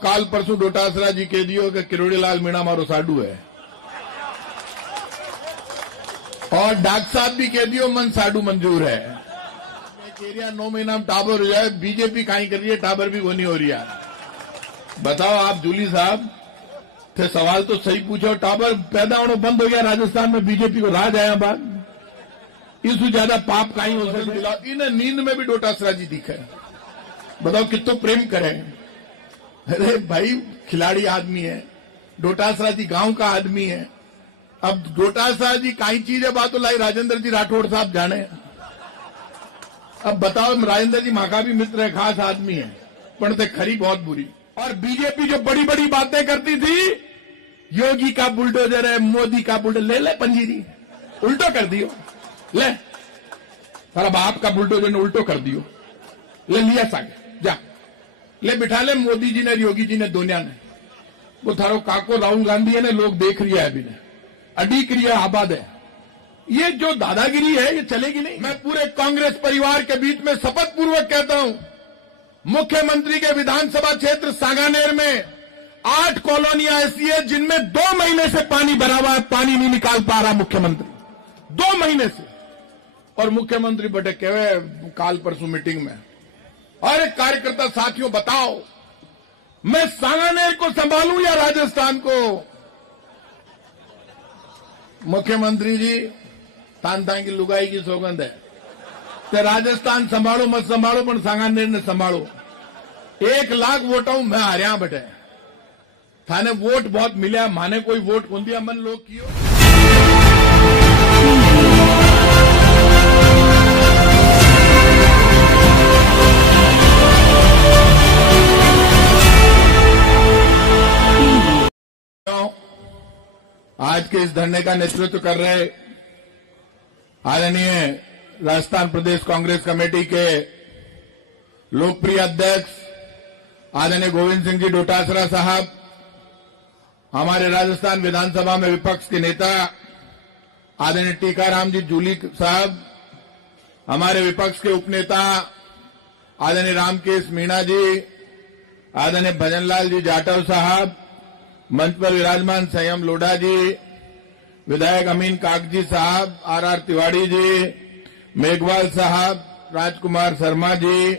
काल परसों डोटासरा जी कह दियो कि किरोड़ीलाल मीणा मारो साडू है और डॉक्टर साहब भी कह दियो मन साडू मंजूर है। एरिया 9 महीना में टाबर हो जाए, बीजेपी काई कर रही है, टाबर भी वो नहीं हो रही है। बताओ आप जूली साहब थे, सवाल तो सही पूछो। टाबर पैदा होना बंद हो गया राजस्थान में, बीजेपी को राज आया बाद, इससे ज्यादा पाप काई हो सकता। इन्हें नींद में भी डोटासरा जी दिखे, बताओ कितो प्रेम करें। अरे भाई खिलाड़ी आदमी है, डोटासरा जी गांव का आदमी है। अब डोटासरा जी काई चीज है बात लाई राजेंद्र जी राठौड़ साहब जाने। अब बताओ राजेंद्र जी माँ का भी मित्र है, खास आदमी है, पर ते खरी बहुत बुरी। और बीजेपी जो बड़ी बड़ी बातें करती थी, योगी का बुलडोजर है, मोदी का बुलडोजर, ले ले पंजीरी उल्टो कर दियो, ले सारा बाप का बुलडोजर ने उल्टो कर दियो, ले लिया सागे जा ले बिठा ले। मोदी जी ने योगी जी ने दोनिया ने, वो थारो काको राहुल गांधी है ने लोग देख रही है, अभी ने अडी क्रिया आबाद है। ये जो दादागिरी है ये चलेगी नहीं। मैं पूरे कांग्रेस परिवार के बीच में शपथ पूर्वक कहता हूं, मुख्यमंत्री के विधानसभा क्षेत्र सांगानेर में 8 कॉलोनियां ऐसी है जिनमें 2 महीने से पानी भरा हुआ है, पानी नहीं निकाल पा रहा मुख्यमंत्री, 2 महीने से। और मुख्यमंत्री बटे कहे काल परसों मीटिंग में, और एक कार्यकर्ता साथियों बताओ मैं सांगानेर को संभालूं या राजस्थान को। मुख्यमंत्री जी तान की लुगाई की सौगंध है, तो राजस्थान संभालो मत संभालो, पर सांगानेर ने संभालो। 1 लाख वोटों मैं हारिया बटे, थाने वोट बहुत मिला, माने कोई वोट कौन दिया मन लोग कियो। आज के इस धरने का नेतृत्व कर रहे आदरणीय राजस्थान प्रदेश कांग्रेस कमेटी के लोकप्रिय अध्यक्ष आदरणीय गोविंद सिंह जी डोटासरा साहब, हमारे राजस्थान विधानसभा में विपक्ष के नेता आदरणीय टीकाराम जी जूली साहब, हमारे विपक्ष के उपनेता आदरणीय रामकेश मीणा जी, आदरणीय भजनलाल जी जाटव साहब, मंच पर विराजमान संयम लोढ़ा जी, विधायक अमीन कागजी साहब, आर तिवाड़ी जी, मेघवाल साहब, राजकुमार शर्मा जी,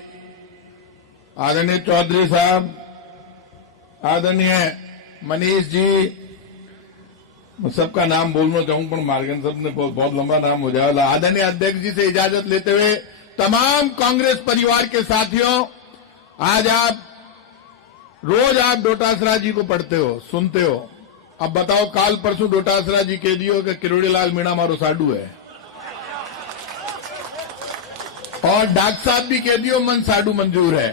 आदरणीय चौधरी साहब, आदरणीय मनीष जी, मैं सबका नाम बोलना चाहूं पर मार्गन सब ने बहुत लंबा नाम हो जाएगा। आदरणीय अध्यक्ष जी से इजाजत लेते हुए तमाम कांग्रेस परिवार के साथियों, आज रोज आप डोटासरा जी को पढ़ते हो, सुनते हो। अब बताओ काल परसों डोटासरा जी कह दियो कि किरोड़ीलाल मीणा मारो साडू है और डॉक्टर साहब भी कह दियो मन साडू मंजूर है।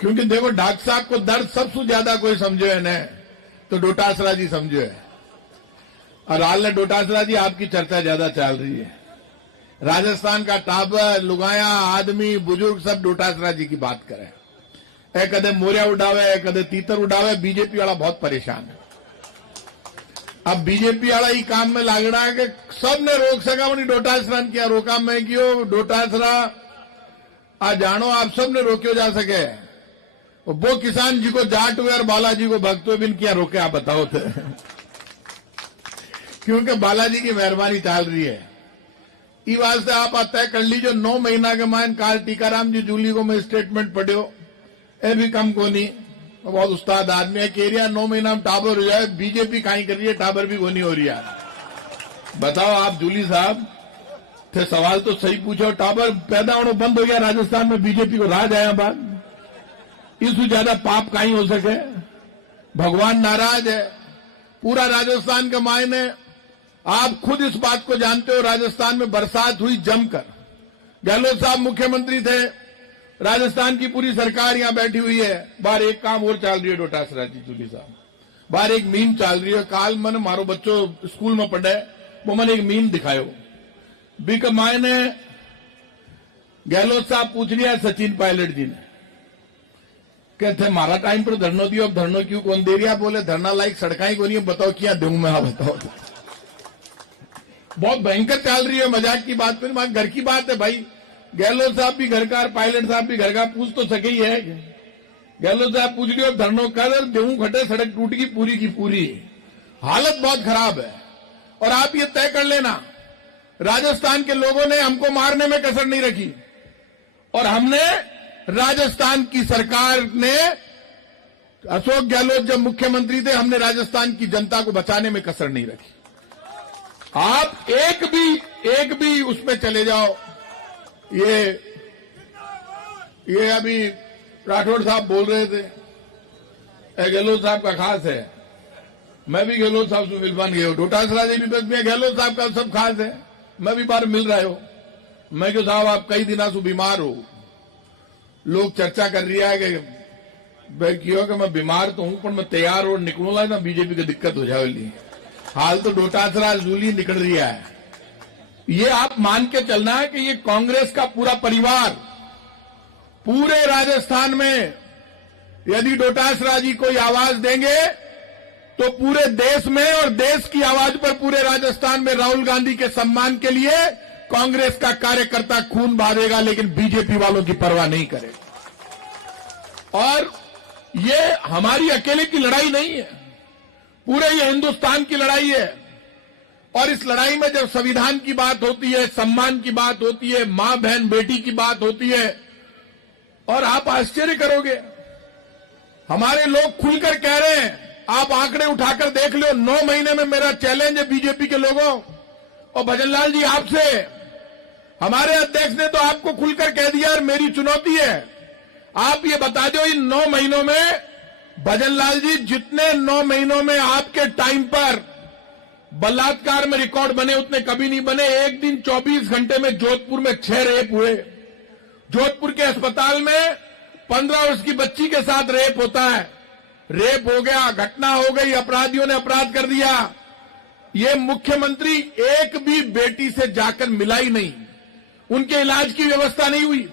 क्योंकि देखो डॉक्टर साहब को दर्द सबसे ज्यादा कोई समझो है न, तो डोटासरा जी समझो है। और हाल में डोटासरा जी आपकी चर्चा ज्यादा चल रही है, राजस्थान का टाबर लुगाया आदमी बुजुर्ग सब डोटासरा जी की बात करें, कदे मोरिया उड़ावे कदे तीतर उड़ावे। बीजेपी वाला बहुत परेशान है। अब बीजेपी वाला ही काम में लाग रहा है कि सब ने रोक सका नहीं, डोटासरा ने किया रोका मैं क्यों, डोटासरा आ जानो आप सब ने रोक्यो जा सके। वो किसान जी को जाट हुए और बालाजी को भक्त हुए बिन किया रोके, आप बताओ थे। क्योंकि बालाजी की मेहरबानी चल रही है। ई वास्ते आप तय कर लीजिए 9 महीना के मान काल टीकाराम जी जूली को मैं स्टेटमेंट पढ़ियो, ए भी कम को नहीं, बहुत उस्ताद आदमी है। एरिया 9 महीना में टाबर हो जाए, बीजेपी काई कर रही है, टाबर भी वो नहीं हो रही है। बताओ आप जूली साहब थे, सवाल तो सही पूछो। टाबर पैदा होना बंद हो गया राजस्थान में, बीजेपी को राज आया बाद, इससे ज्यादा पाप काई हो सके। भगवान नाराज है। पूरा राजस्थान के मायने आप खुद इस बात को जानते हो, राजस्थान में बरसात हुई जमकर। गहलोत साहब मुख्यमंत्री थे, राजस्थान की पूरी सरकार यहां बैठी हुई है। बाहर एक काम और चल रही है डोटासरा जी जूली साहब, बाहर एक मीम चल रही है। काल मन मारो बच्चों स्कूल में पढ़े, वो मैंने एक मीम दिखायो भी के मायने गहलोत साहब पूछ लिया सचिन पायलट जी ने, कहते मारा टाइम पर धरनो दियो, अब धरनो क्यों कौन दे रही? बोले धरना लायक सड़का ही को नहीं, बताओ क्या दूं मैं, बताओ। बहुत भयंकर चल रही है, मजाक की बात पर घर की बात है भाई। गहलोत साहब भी घर का, पायलट साहब भी घर का, पूछ तो सके ही है गहलोत साहब पूछ लियो धरनों कर गेहूं खटे सड़क टूट गई पूरी की पूरी, हालत बहुत खराब है। और आप ये तय कर लेना, राजस्थान के लोगों ने हमको मारने में कसर नहीं रखी और हमने राजस्थान की सरकार ने, अशोक गहलोत जब मुख्यमंत्री थे, हमने राजस्थान की जनता को बचाने में कसर नहीं रखी। आप एक भी उसमें चले जाओ। ये अभी राठौड़ साहब बोल रहे थे, गहलोत साहब का खास है, मैं भी गहलोत साहब से मिलवान गया हूं, डोटासरा जी भी बस में गहलोत साहब का सब खास है, मैं भी बार मिल रहा हूं। मैं क्यों साहब आप कई दिनों से बीमार हो, लोग चर्चा कर रही है कि मैं बीमार तो हूं पर मैं तैयार और निकलूंगा ना बीजेपी की दिक्कत हो जाएगी। हाल तो डोटासरा जूली निकल रही है। ये आप मान के चलना है कि ये कांग्रेस का पूरा परिवार पूरे राजस्थान में यदि डोटासरा जी कोई आवाज देंगे तो पूरे देश में और देश की आवाज पर पूरे राजस्थान में राहुल गांधी के सम्मान के लिए कांग्रेस का कार्यकर्ता खून बहाएगा, लेकिन बीजेपी वालों की परवाह नहीं करेगा। और ये हमारी अकेले की लड़ाई नहीं है, पूरे ये हिंदुस्तान की लड़ाई है। और इस लड़ाई में जब संविधान की बात होती है, सम्मान की बात होती है, मां बहन बेटी की बात होती है, और आप आश्चर्य करोगे हमारे लोग खुलकर कह रहे हैं, आप आंकड़े उठाकर देख लो, 9 महीने में मेरा चैलेंज है बीजेपी के लोगों और भजनलाल जी आपसे, हमारे अध्यक्ष ने तो आपको खुलकर कह दिया और मेरी चुनौती है, आप ये बता दो इन 9 महीनों में भजनलाल जी जितने 9 महीनों में आपके टाइम पर बलात्कार में रिकॉर्ड बने उतने कभी नहीं बने। एक दिन 24 घंटे में जोधपुर में 6 रेप हुए, जोधपुर के अस्पताल में 15 वर्ष की बच्ची के साथ रेप होता है, रेप हो गया, घटना हो गई, अपराधियों ने अपराध कर दिया। ये मुख्यमंत्री एक भी बेटी से जाकर मिला ही नहीं, उनके इलाज की व्यवस्था नहीं हुई।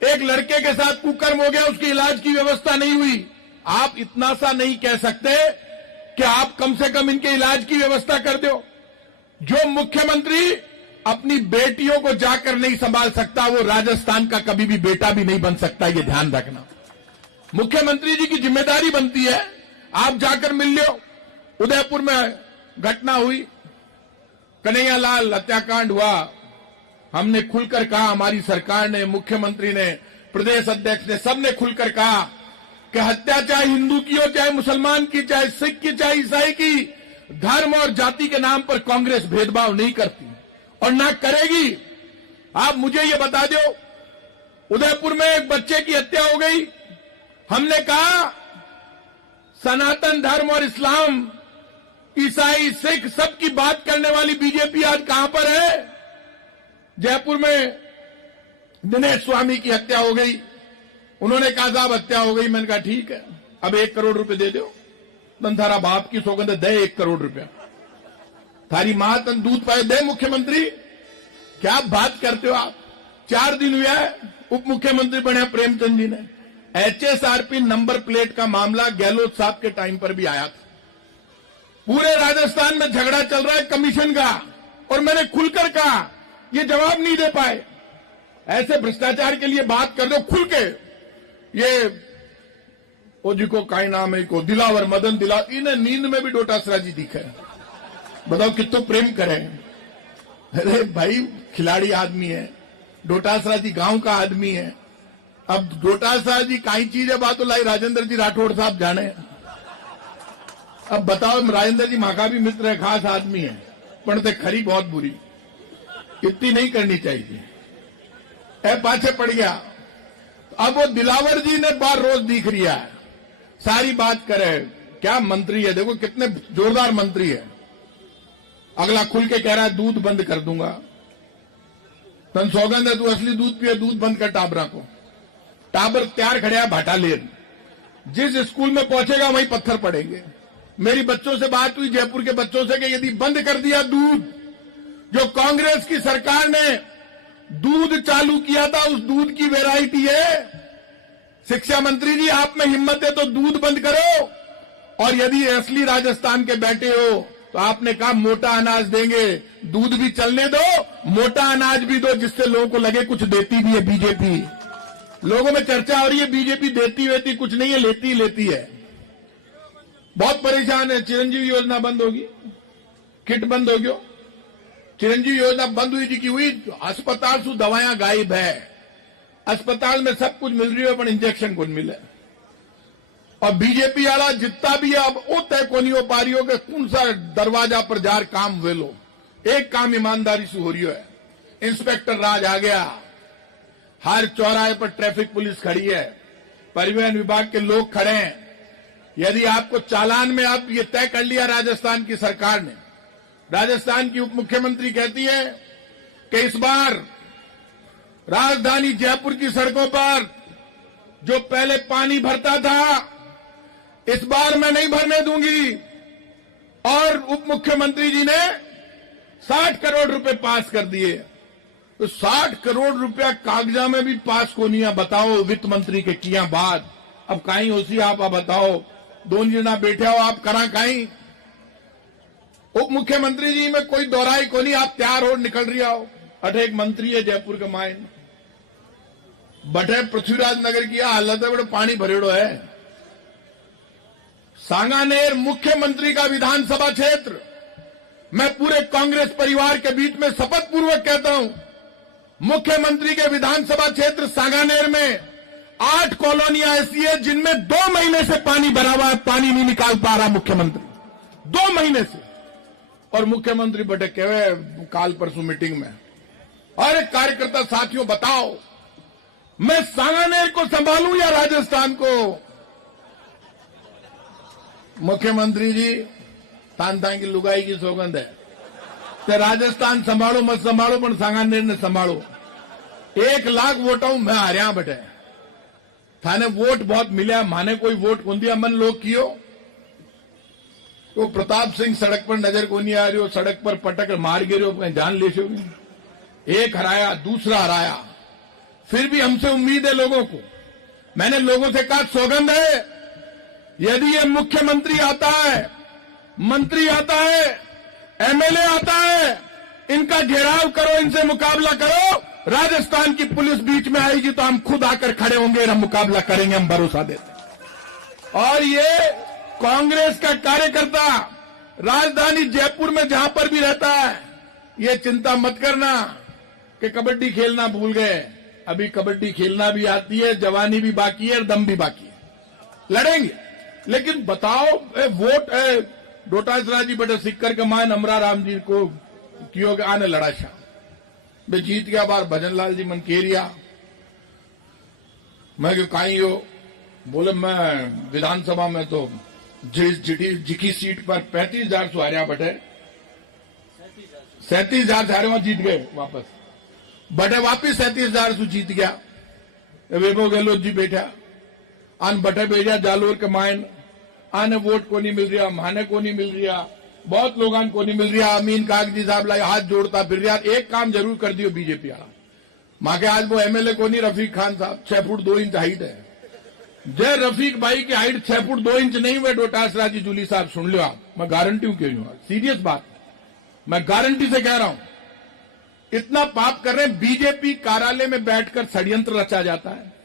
एक लड़के के साथ कुकर्म हो गया, उसके इलाज की व्यवस्था नहीं हुई। आप इतना सा नहीं कह सकते कि आप कम से कम इनके इलाज की व्यवस्था कर दो। जो मुख्यमंत्री अपनी बेटियों को जाकर नहीं संभाल सकता वो राजस्थान का कभी भी बेटा भी नहीं बन सकता, ये ध्यान रखना। मुख्यमंत्री जी की जिम्मेदारी बनती है आप जाकर मिल लो। उदयपुर में घटना हुई, कन्हैयालाल हत्याकांड हुआ, हमने खुलकर कहा, हमारी सरकार ने, मुख्यमंत्री ने, प्रदेश अध्यक्ष ने, सबने खुलकर कहा कि हत्या चाहे हिंदू की हो, चाहे मुसलमान की, चाहे सिख की, चाहे ईसाई की, धर्म और जाति के नाम पर कांग्रेस भेदभाव नहीं करती और ना करेगी। आप मुझे ये बता दो, उदयपुर में एक बच्चे की हत्या हो गई, हमने कहा सनातन धर्म और इस्लाम, ईसाई, सिख सबकी बात करने वाली बीजेपी आज कहां पर है? जयपुर में दिनेश स्वामी की हत्या हो गई, उन्होंने कहा साहब हत्या हो गई, मैंने कहा ठीक है, अब 1 करोड़ रुपए दे दो, थारा बाप की सौगंध दे 1 करोड़ रुपया, थारी मां तन दूध पाए दे मुख्यमंत्री। क्या बात करते हो आप? 4 दिन हुआ है उप मुख्यमंत्री बने प्रेमचंद जी ने, HSRP नंबर प्लेट का मामला गहलोत साहब के टाइम पर भी आया था। पूरे राजस्थान में झगड़ा चल रहा है कमीशन का और मैंने खुलकर कहा, ये जवाब नहीं दे पाए। ऐसे भ्रष्टाचार के लिए बात कर दो खुल के। ये ओ जी को का नाम है को दिलावर, मदन दिलावर, इन्हें नींद में भी डोटासरा जी दिखे, बताओ कितना प्रेम करें। अरे भाई खिलाड़ी आदमी है, डोटासरा जी गांव का आदमी है। अब डोटासरा जी काई चीज है बात लाई राजेंद्र जी राठौड़ साहब जाने। अब बताओ राजेंद्र जी माँ का भी मित्र है, खास आदमी है, पर ते खरी बहुत बुरी, इतनी नहीं करनी चाहिए। पाछे पड़ गया। अब वो दिलावर जी ने बार रोज दिख रिया है, सारी बात करे, क्या मंत्री है, देखो कितने जोरदार मंत्री है। अगला खुल के कह रहा है दूध बंद कर दूंगा, तन सौगंध है तू असली दूध पिए, दूध बंद कर टाबरा को। टाबर तैयार खड़े है भाटा लेन, जिस स्कूल में पहुंचेगा वहीं पत्थर पड़ेंगे। मेरी बच्चों से बात हुई, जयपुर के बच्चों से, कि यदि बंद कर दिया दूध, जो कांग्रेस की सरकार ने दूध चालू किया था उस दूध की वैरायटी है, शिक्षा मंत्री जी आप में हिम्मत है तो दूध बंद करो, और यदि असली राजस्थान के बैठे हो तो आपने कहा मोटा अनाज देंगे, दूध भी चलने दो, मोटा अनाज भी दो, जिससे लोगों को लगे कुछ देती भी है बीजेपी। लोगों में चर्चा हो रही है बीजेपी देती वेती कुछ नहीं है, लेती लेती है। बहुत परेशान है। चिरंजीवी योजना बंद होगी, किट बंद हो गयो। चिरंजीवी योजना बंद हुई थी कि हुई, अस्पताल से दवायां गायब है। अस्पताल में सब कुछ मिल रही है पर इंजेक्शन कुछ मिले। और बीजेपी वाला जितना भी है अब वो तय को नहीं हो पा रही हो कि कौन सा दरवाजा पर जार काम वेलो। एक काम ईमानदारी से हो रही है। इंस्पेक्टर राज आ गया, हर चौराहे पर ट्रैफिक पुलिस खड़ी है, परिवहन विभाग के लोग खड़े हैं। यदि आपको चालान में आप ये तय कर लिया राजस्थान की सरकार ने, राजस्थान की उप मुख्यमंत्री कहती है कि इस बार राजधानी जयपुर की सड़कों पर जो पहले पानी भरता था इस बार मैं नहीं भरने दूंगी। और उप मुख्यमंत्री जी ने 60 करोड़ रुपए पास कर दिए। तो 60 करोड़ रुपया कागजा में भी पास को नहीं है। बताओ वित्त मंत्री के किया बाद अब कहीं होसी आप बताओ, दोनों जना बैठे हो आप करा कहीं। उप मुख्यमंत्री जी में कोई दोहराई को नहीं, आप तैयार हो निकल रही हो। अठे एक मंत्री है जयपुर के माइन बटे पृथ्वीराज नगर की हालत है, बड़े पानी भरेड़ो है। सांगानेर मुख्यमंत्री का विधानसभा क्षेत्र, मैं पूरे कांग्रेस परिवार के बीच में शपथ पूर्वक कहता हूं, मुख्यमंत्री के विधानसभा क्षेत्र सांगानेर में 8 कॉलोनियां ऐसी है जिनमें 2 महीने से पानी भरा हुआ है, पानी नहीं निकाल पा रहा मुख्यमंत्री 2 महीने से। और मुख्यमंत्री बटे कहे काल परसों मीटिंग में, अरे कार्यकर्ता साथियों बताओ मैं सांगानेर को संभालूं या राजस्थान को। मुख्यमंत्री जी तान तान की लुगाई की सौगंध है, तो राजस्थान संभालो मत संभालो पर सांगानेर ने संभालो। 1 लाख वोटों मैं हारिया बटे, थाने वोट बहुत मिले, माने कोई वोट कौन दिया मन लोग कियो। तो प्रताप सिंह सड़क पर नजर को नहीं आ रही हो, सड़क पर पटक मार गिरे हो, जान ले सो। एक हराया, दूसरा हराया, फिर भी हमसे उम्मीद है लोगों को। मैंने लोगों से कहा सौगंध है यदि ये मुख्यमंत्री आता है, मंत्री आता है, एमएलए आता है, इनका घेराव करो, इनसे मुकाबला करो। राजस्थान की पुलिस बीच में आएगी तो हम खुद आकर खड़े होंगे, हम मुकाबला करेंगे, हम भरोसा देते। और ये कांग्रेस का कार्यकर्ता राजधानी जयपुर में जहां पर भी रहता है, ये चिंता मत करना कि कबड्डी खेलना भूल गए। अभी कबड्डी खेलना भी आती है, जवानी भी बाकी है और दम भी बाकी है, लड़ेंगे। लेकिन बताओ वोट डोटासरा जी बटे सिक्कर के मान अमरा राम जी को कियो के आने लड़ा शाह बे जीत गया बार भजन लाल जी मनकेरिया। मैं क्यों काई हो, बोले मैं विधानसभा में तो जिकी सीट पर 35,000 से हारिया बटे 37,000 से हारे, वहां जीत गए वापस बटे, वापिस 37,000 से जीत गया। वैभव गहलोत जी बैठा आन बटे भेजा जालोर के मायन, आने वोट को नहीं मिल रहा, माने को नहीं मिल रहा, बहुत लोगों को नहीं मिल रहा। अमीन कागजी साहब लाई हाथ जोड़ता फिर रहा। एक काम जरूर कर दियो बीजेपी वाला, मां के आज वो एमएलए को नहीं, रफीक खान साहब 6 फुट 2 इंच हाइट है। जय रफीक भाई की हाइट 6 फुट 2 इंच नहीं हुए डोटासरा जी जूली साहब, सुन लो आप, मैं गारंटी हूं क्यों, सीरियस बात, मैं गारंटी से कह रहा हूं। इतना पाप कर रहे हैं, बीजेपी कार्यालय में बैठकर षड्यंत्र रचा जाता है।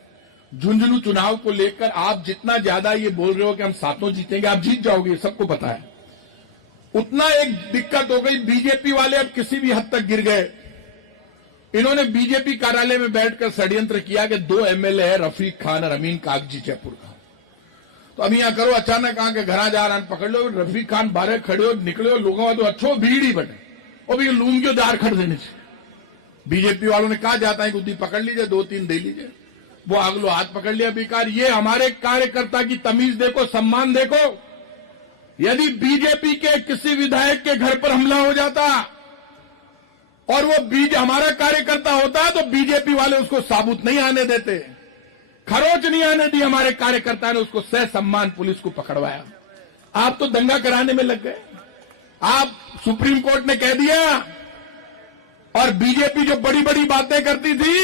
झुंझुनू चुनाव को लेकर आप जितना ज्यादा ये बोल रहे हो कि हम सातों जीतेंगे, आप जीत जाओगे, सबको पता है। उतना एक दिक्कत हो गई, बीजेपी वाले अब किसी भी हद तक गिर गए। इन्होंने बीजेपी कार्यालय में बैठकर षड्यंत्र किया कि 2 एमएलए है, रफीक खान और अमीन कागजी जयपुर का। तो अब यहां करो, अचानक आके घर जा रहा पकड़ लो, रफीक खान बाहर खड़े हो, निकले हो, लोगों तो अच्छो भीड़ ही बटे, और भी लूंगियों दार खड़ देने से। बीजेपी वालों ने कहा जाता है कि उदी पकड़ लीजिए, 2-3 दे लीजिए, वो अगलो हाथ पकड़ लिया बेकार। ये हमारे कार्यकर्ता की तमीज देखो, सम्मान देखो। यदि बीजेपी के किसी विधायक के घर पर हमला हो जाता और वो हमारा कार्यकर्ता होता तो बीजेपी वाले उसको साबुत नहीं आने देते, खरोच नहीं आने दी। हमारे कार्यकर्ता ने उसको सह सम्मान पुलिस को पकड़वाया। आप तो दंगा कराने में लग गए। आप सुप्रीम कोर्ट ने कह दिया, और बीजेपी जो बड़ी बड़ी बातें करती थी,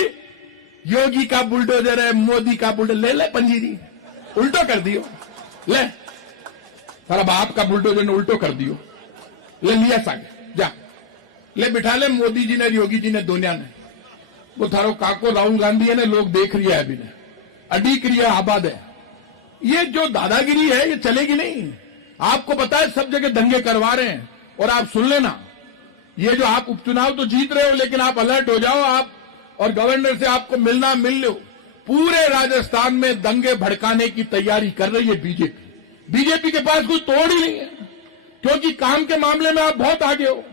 योगी का बुलडोजर है, मोदी का बुलडोजर, ले पंजीरी उल्टो कर दियो, ले सारा बाप का बुलडोजर ने उल्टो कर दियो, ले लिया सागे जा, ले बिठा ले मोदी जी ने, योगी जी ने, दोनिया ने। वो थारो काको राहुल गांधी है ने, लोग देख रही है अभी ने। अडिक्रिया आबाद है। ये जो दादागिरी है ये चलेगी नहीं। आपको पता है सब जगह दंगे करवा रहे हैं। और आप सुन लेना, ये जो आप उपचुनाव तो जीत रहे हो, लेकिन आप अलर्ट हो जाओ, आप और गवर्नर से आपको मिलना मिल लो। पूरे राजस्थान में दंगे भड़काने की तैयारी कर रही है बीजेपी। बीजेपी के पास कोई तोड़ ही नहीं है, क्योंकि काम के मामले में आप बहुत आगे हो।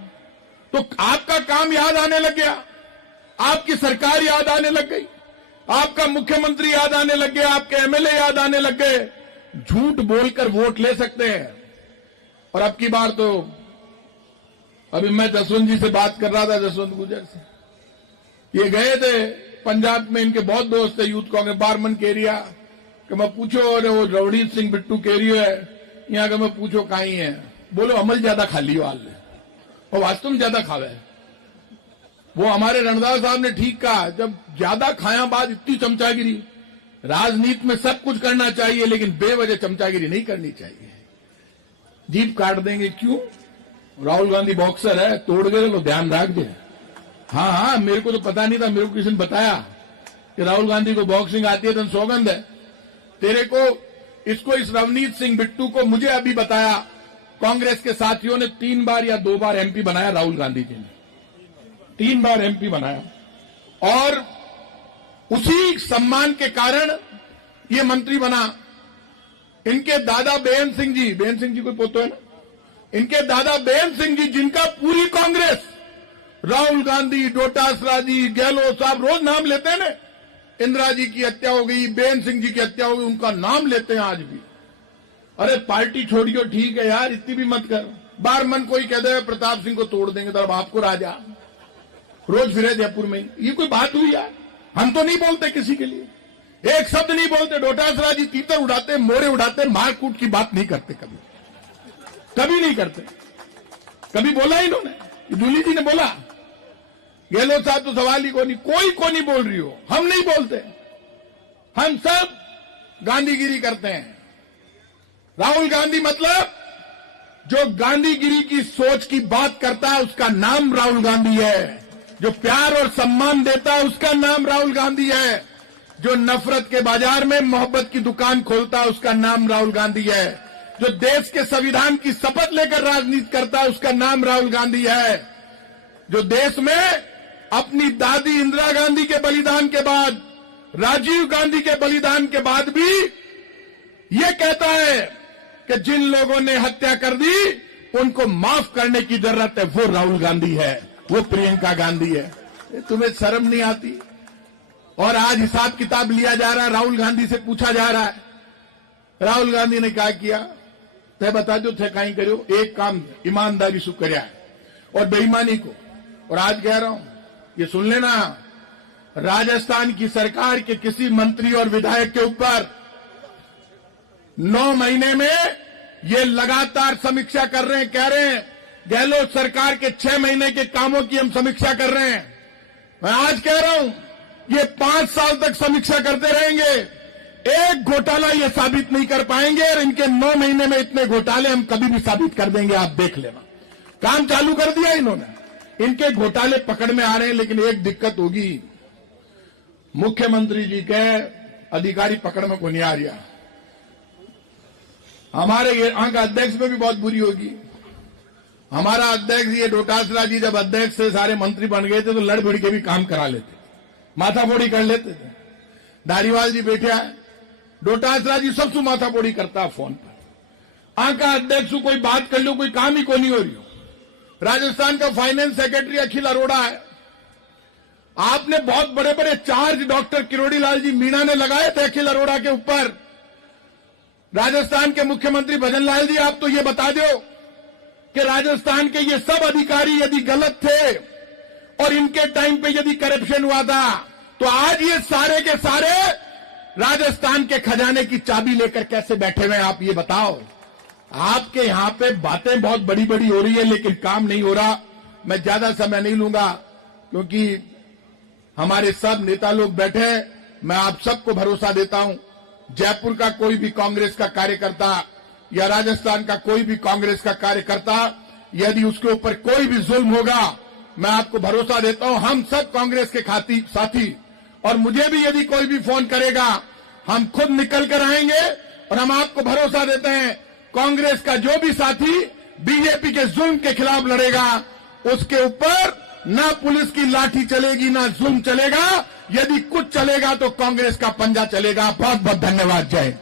तो आपका काम याद आने लग गया, आपकी सरकार याद आने लग गई, आपका मुख्यमंत्री याद आने लग गया, आपके एमएलए याद आने लग गए। झूठ बोलकर वोट ले सकते हैं। और अब की बार तो अभी मैं जसवंत जी से बात कर रहा था, जसवंत गुजर से, ये गए थे पंजाब में, इनके बहुत दोस्त थे यूथ कांग्रेस बारमन के एरिया कि मैं पूछो, अरे वो रवनीत सिंह बिट्टू के एरिया है यहाँ का, मैं पूछो कहीं है, बोलो अमल ज्यादा खा लियो हाल में, और वास्तव में ज्यादा खावे। वो हमारे रणदास साहब ने ठीक कहा, जब ज्यादा खाया बाद इतनी चमचागिरी, राजनीति में सब कुछ करना चाहिए लेकिन बेवजह चमचागिरी नहीं करनी चाहिए। जीप काट देंगे क्यों? राहुल गांधी बॉक्सर है, तोड़ गए लो, ध्यान रख दे। हाँ, मेरे को तो पता नहीं था, मेरे को किसी ने बताया कि राहुल गांधी को बॉक्सिंग आती है, तो सौगंध है तेरे को। इसको, इस रवनीत सिंह बिट्टू को मुझे अभी बताया, कांग्रेस के साथियों ने 3 बार या 2 बार एमपी बनाया, राहुल गांधी जी ने 3 बार एमपी बनाया, और उसी सम्मान के कारण ये मंत्री बना। इनके दादा बेन सिंह जी कोई पोतो है ना, इनके दादा बेन सिंह जी, जिनका पूरी कांग्रेस, राहुल गांधी, डोटासरा जी, गहलोत साहब रोज नाम लेते हैं ना, इंदिरा जी की हत्या हो गई, बेन सिंह जी की हत्या हो गई, उनका नाम लेते हैं आज भी। अरे पार्टी छोड़ियो, ठीक है यार, इतनी भी मत कर। बारमन कोई कह दे प्रताप सिंह को तोड़ देंगे तो अब आपको राजा, रोज फिरे जयपुर में, ये कोई बात हुई यार? हम तो नहीं बोलते किसी के लिए, एक शब्द नहीं बोलते। डोटासरा जी तीतर उड़ाते, मोरे उड़ाते, मारकूट की बात नहीं करते, कभी नहीं करते। कभी बोला इन्होंने? दूली जी ने बोला? गहलोत साहब तो सवाल ही को नहीं बोल रही हो। हम नहीं बोलते, हम सब गांधीगिरी करते हैं। राहुल गांधी मतलब जो गांधीगिरी की सोच की बात करता है उसका नाम राहुल गांधी है। जो प्यार और सम्मान देता है उसका नाम राहुल गांधी है। जो नफरत के बाजार में मोहब्बत की दुकान खोलता है उसका नाम राहुल गांधी है। जो देश के संविधान की शपथ लेकर राजनीति करता है उसका नाम राहुल गांधी है। जो देश में अपनी दादी इंदिरा गांधी के बलिदान के बाद, राजीव गांधी के बलिदान के बाद भी ये कहता है कि जिन लोगों ने हत्या कर दी उनको माफ करने की जरूरत है, वो राहुल गांधी है, वो प्रियंका गांधी है। तुम्हें शर्म नहीं आती? और आज हिसाब किताब लिया जा रहा है, राहुल गांधी से पूछा जा रहा है, राहुल गांधी ने क्या किया, तय बता दो, थे कहीं करो एक काम ईमानदारी से करया है और बेईमानी को। और आज कह रहा हूं, ये सुन लेना, राजस्थान की सरकार के किसी मंत्री और विधायक के ऊपर 9 महीने में ये लगातार समीक्षा कर रहे हैं, कह रहे हैं गहलोत सरकार के 6 महीने के कामों की हम समीक्षा कर रहे हैं। मैं आज कह रहा हूं ये 5 साल तक समीक्षा करते रहेंगे, एक घोटाला ये साबित नहीं कर पाएंगे, और इनके 9 महीने में इतने घोटाले हम कभी भी साबित कर देंगे, आप देख लेना। काम चालू कर दिया इन्होंने, इनके घोटाले पकड़ में आ रहे हैं। लेकिन एक दिक्कत होगी, मुख्यमंत्री जी के अधिकारी पकड़ में को नहीं आ रहा। हमारे यहाँ का अध्यक्ष में भी बहुत बुरी होगी। हमारा अध्यक्ष ये डोटासरा जी जब अध्यक्ष से सारे मंत्री बन गए थे तो लड़ भिड़ के भी काम करा लेते, माथाफोड़ी कर लेते थे। धारीवाल जी बैठे हैं, डोटासरा जी सबसे माथाफोड़ी करता है फोन पर। आका अध्यक्ष कोई बात कर लो, कोई काम ही को नहीं हो रही हो। राजस्थान का फाइनेंस सेक्रेटरी अखिल अरोड़ा है, आपने बहुत बड़े बड़े चार्ज डॉक्टर किरोड़ी लाल जी मीणा ने लगाए थे अखिल अरोड़ा के ऊपर। राजस्थान के मुख्यमंत्री भजन लाल जी, आप तो ये बता दो कि राजस्थान के ये सब अधिकारी यदि गलत थे और इनके टाइम पे यदि करप्शन हुआ था तो आज ये सारे के सारे राजस्थान के खजाने की चाबी लेकर कैसे बैठे हुए हैं, आप ये बताओ। आपके यहां पे बातें बहुत बड़ी बड़ी हो रही है लेकिन काम नहीं हो रहा। मैं ज्यादा समय नहीं लूंगा क्योंकि हमारे सब नेता लोग बैठे हैं। मैं आप सबको भरोसा देता हूं, जयपुर का कोई भी कांग्रेस का कार्यकर्ता या राजस्थान का कोई भी कांग्रेस का कार्यकर्ता यदि उसके ऊपर कोई भी जुल्म होगा, मैं आपको भरोसा देता हूं हम सब कांग्रेस के साथी, और मुझे भी यदि कोई भी फोन करेगा हम खुद निकल कर आएंगे और हम आपको भरोसा देते हैं कांग्रेस का जो भी साथी बीजेपी के जुल्म के खिलाफ लड़ेगा उसके ऊपर ना पुलिस की लाठी चलेगी ना जुल्म चलेगा। यदि कुछ चलेगा तो कांग्रेस का पंजा चलेगा। बहुत बहुत धन्यवाद। जय हिंद।